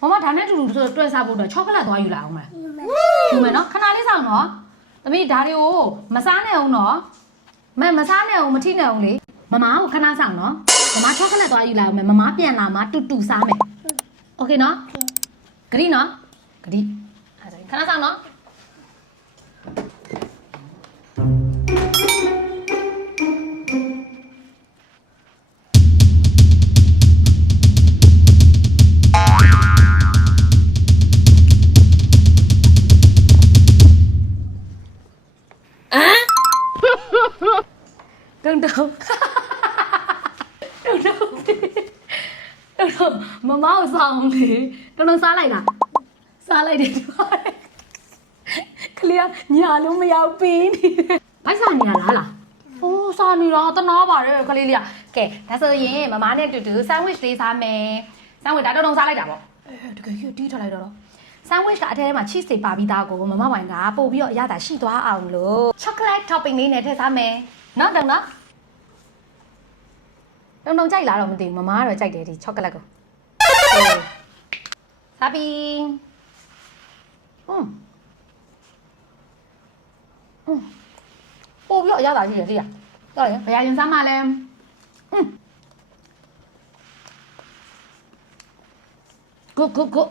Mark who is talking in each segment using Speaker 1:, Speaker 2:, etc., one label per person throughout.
Speaker 1: မမဒါနဲ့တူတူတွဲစားဖို့တော့ချောကလက်သွားယူလာအောင်မလားယူမယ်နော်ခဏလေးဆောင်နော်သမီးဒါတွေကိုမစားနဲ့အောင်နော်မမစားနဲ့အောင်မထိနဲ့အောင်လေမမကိုခဏဆောင်နော်မမချောကလက်သွားယူလာအောင်မယ်မမပြန်လာမှတူတူစားမယ်โอเคနော်ဂရီနော်ဂရီအဲ့ဒါခဏဆောင်နော် တုံတုံတုံတုံတုံတုံမမောက်ဆောင်လေတုံတုံစားလိုက်လားစားလိုက်တယ်ကလေးကညာလုံးမရောက်ပေးနေဘိုက်စားနေရလားလားโอ้စားနေတော့တနာပါတယ်ကလေးလေးကကဲဒါဆိုရင်မမနဲ့တူတူဆန်ဝစ်လေးစားမယ်ဆန်ဝစ်ဒါတုံတုံစားလိုက်တာပေါ့အဲတကယ်ကြီးတီးထားလိုက်တော့ဆန်ဝစ်ကအထဲထဲမှာ cheese တွေပါပြီးသားကိုမမဝိုင်ကပို့ပြီးတော့အရသာရှိသွားအောင်လို့ chocolate topping လေးနဲ့ထည့်စားမယ် နော်တုံနော်တုံတုံကြိုက်လားတော့မသိဘူးမမကတော့ကြိုက်တယ်ဒီချောကလက်ကိုစားပြီဟွန်းဟွန်းပို့ပြီးတော့အရသာရှိတယ်သိရတော်တယ်ဘယ်ရရင်စားမှလဲဟွန်းကိုကိုကို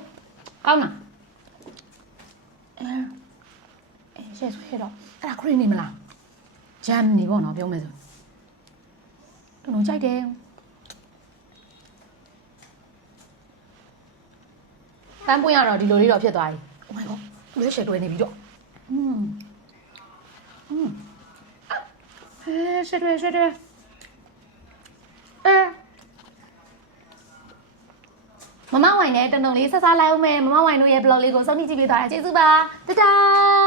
Speaker 1: ကောင်းလားအဲအဲရှေ့ဆွဲတော့အဲ့ဒါခရင်းနေမလား ဂျမ်နေပေါ့နော်ပြောမယ်ဆိုတုံတုံကြိုက်တယ် ပန်းပွင့်ရတော့ဒီလိုလေးတော့ဖြစ်သွားပြီ Oh my god သူလည်းရှယ်တွဲနေပြီတော့อืมอืมဟဲရှယ်တွဲရှယ်တွဲအဲမမဝိုင်နဲ့တန်တုံလေးဆက်စားလိုက်အောင်မယ်မမဝိုင်တို့ရဲ့ blog လေးကိုစောင့်ကြည့်ကြည့်ပေးသွားတာကျေးဇူးပါတတား